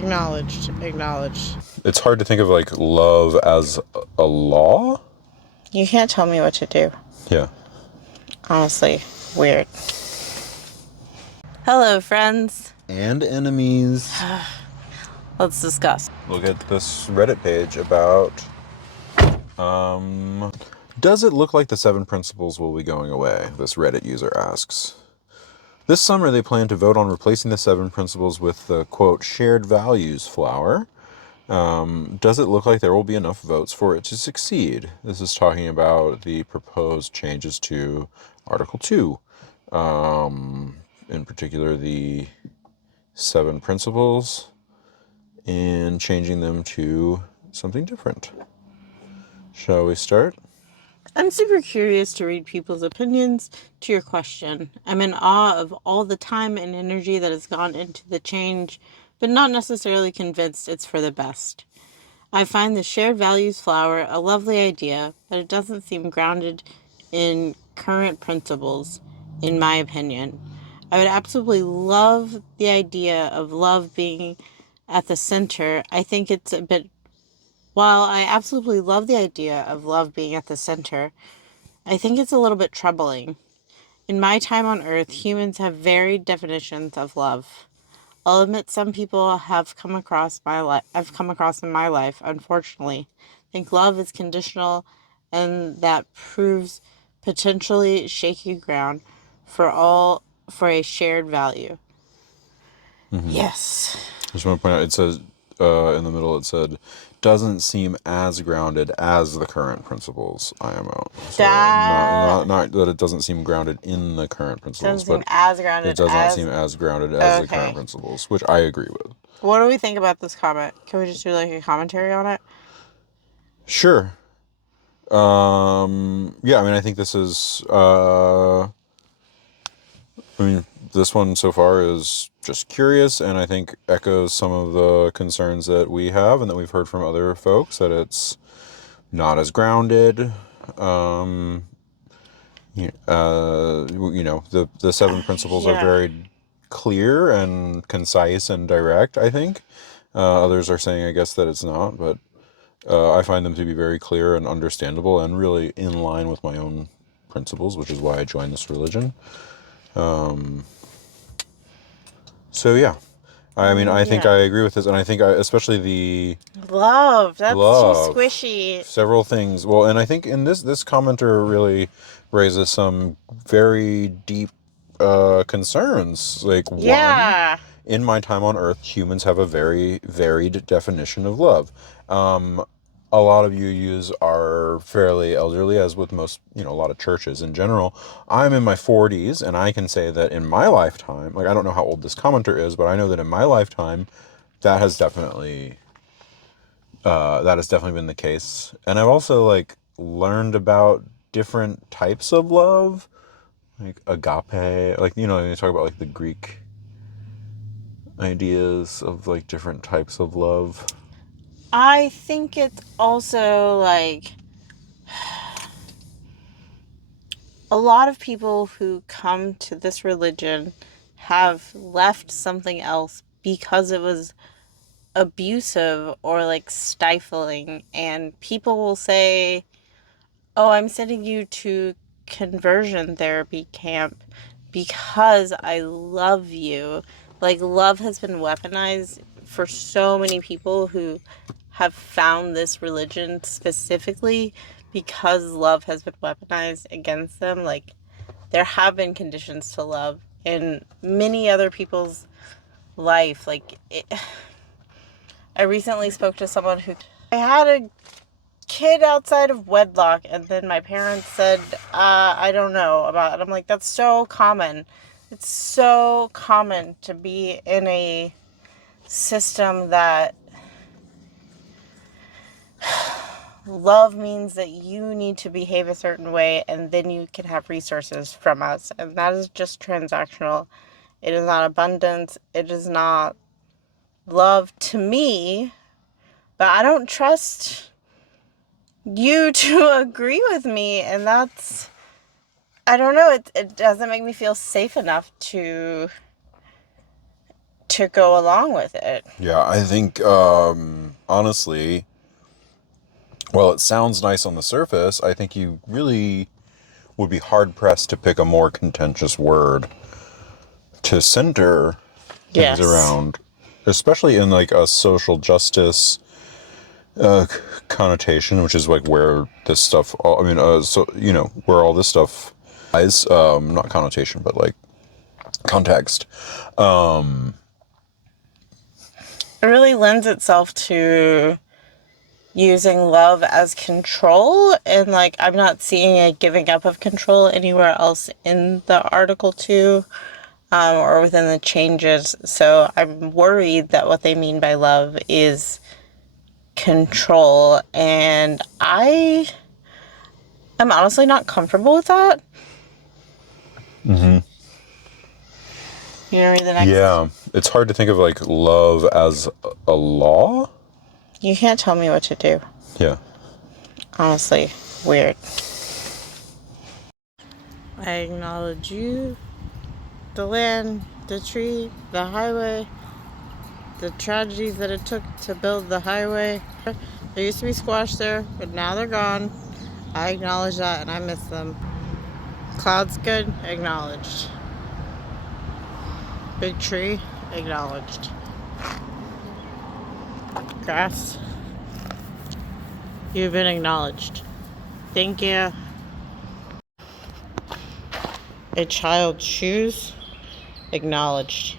Acknowledged. It's hard to think of like love as a law. You can't tell me what to do. Yeah. Honestly, weird. Hello, friends. And enemies. Let's discuss. Look at this Reddit page about, does it look like the 7 principles will be going away? This Reddit user asks. This summer they plan to vote on replacing the 7 principles with the, quote, shared values flower. Does it look like there will be enough votes for it to succeed? This is talking about the proposed changes to Article 2. In particular, the 7 principles, and changing them to something different. Shall we start? I'm super curious to read people's opinions to your question. I'm in awe of all the time and energy that has gone into the change, but not necessarily convinced it's for the best. I find the shared values flower a lovely idea, but it doesn't seem grounded in current principles, in my opinion. I would absolutely love the idea of love being at the center. I think it's a bit, while I absolutely love the idea of love being at the center, I think it's a little bit troubling. In my time on earth, humans have varied definitions of love. I'll admit some people I've come across in my life, unfortunately, think love is conditional, and that proves potentially shaky ground for a shared value. Mm-hmm. Yes. I just want to point out, it says, in the middle, it said, doesn't seem as grounded as the current principles, IMO. So That not that it doesn't seem grounded in the current principles, doesn't seem but as it grounded does not as. seem as grounded as the current Okay. principles, which I agree with. What do we think about this comment? Can we just do like a commentary on it? Sure. Yeah, I mean, I think this is, this one so far is just curious, and I think echoes some of the concerns that we have and that we've heard from other folks, that it's not as grounded. The 7 principles are Yeah. very clear and concise and direct, I think. Others are saying, I guess, that it's not, but I find them to be very clear and understandable and really in line with my own principles, which is why I joined this religion. So yeah, I mean, I think Yeah. I agree with this, and I think especially the Love. That's too love, squishy. several things. Well, and I think in this commenter really raises some very deep concerns. Like, one, Yeah. in my time on Earth, humans have a very varied definition of love. A lot of you are fairly elderly, as with most, a lot of churches in general. I'm in my 40s, and I can say that in my lifetime, like, I don't know how old this commenter is, but I know that in my lifetime, that has definitely been the case. And I've also like learned about different types of love, like agape, like, you talk about like the Greek ideas of like different types of love. I think it's also like a lot of people who come to this religion have left something else because it was abusive or like stifling, and people will say, "Oh, I'm sending you to conversion therapy camp because I love you." Like, love has been weaponized for so many people who have found this religion specifically because love has been weaponized against them. Like, there have been conditions to love in many other people's life. I recently spoke to someone who I had a kid outside of wedlock, and then my parents said, I don't know about it. I'm like, that's so common. It's so common to be in a system that love means that you need to behave a certain way and then you can have resources from us. And that is just transactional. It is not abundance. It is not love to me. But I don't trust you to agree with me. And that's, I don't know, it doesn't make me feel safe enough to to go along with it. Yeah, I think, honestly, while it sounds nice on the surface, I think you really would be hard-pressed to pick a more contentious word to center things Yes. around, especially in like a social justice connotation, which is like where this stuff, I mean, so, you know, where all this stuff is, not connotation, but like context. It really lends itself to using love as control, and like I'm not seeing a giving up of control anywhere else in the article 2, or within the changes. So I'm worried that what they mean by love is control, and I am honestly not comfortable with that. You know, read the next. Yeah, it's hard to think of like love as a law. You can't tell me what to do. Yeah. Honestly, weird. I acknowledge you, the land, the tree, the highway, the tragedy that it took to build the highway. There used to be squash there, but now they're gone. I acknowledge that and I miss them. Clouds good, acknowledged. Big tree, acknowledged. Grass, you've been acknowledged. Thank you. A child's shoes, acknowledged.